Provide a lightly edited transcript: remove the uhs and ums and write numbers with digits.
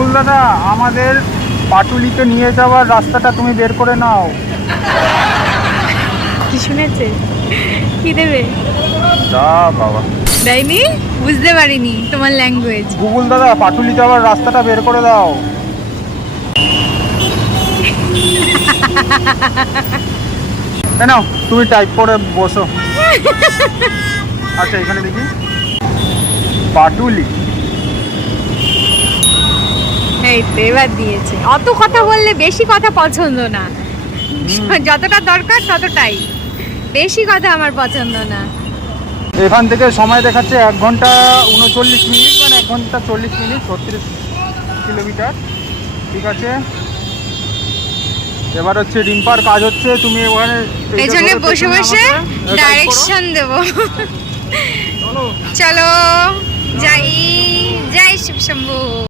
Google দাদা, আমাদের পাটুলিতে নিয়ে যাওয়ার রাস্তাটা তুমি বের করে নাও। কি শুনেছে? কি দেবে? যা বাবা, দেয়নি, বুঝতে পারিনি তোমার ল্যাঙ্গুয়েজ। গুগল দাদা, পাটুলি যাওয়ার রাস্তাটা বের করে দাও। নাও, তুমি টাইপ করে বসো। আচ্ছা, এখানে দেখি পাটুলি। এই তো এবার দিয়েছে। অত কথা বললে, বেশি কথা পছন্দ না, যতটা দরকার ততটাই, বেশি কথা আমার পছন্দ না। এখান থেকে সময় দেখাচ্ছে 1 ঘন্টা 39 মিনিট, মানে 1 ঘন্টা 40 মিনিট, 36 কিলোমিটার। ঠিক আছে, এবার হচ্ছে রিম্পার কাজ হচ্ছে, তুমি ওখানে পেছনে বসে বসে ডাইরেকশন দেবো। চলো যাই, জয় শিব শম্ভু।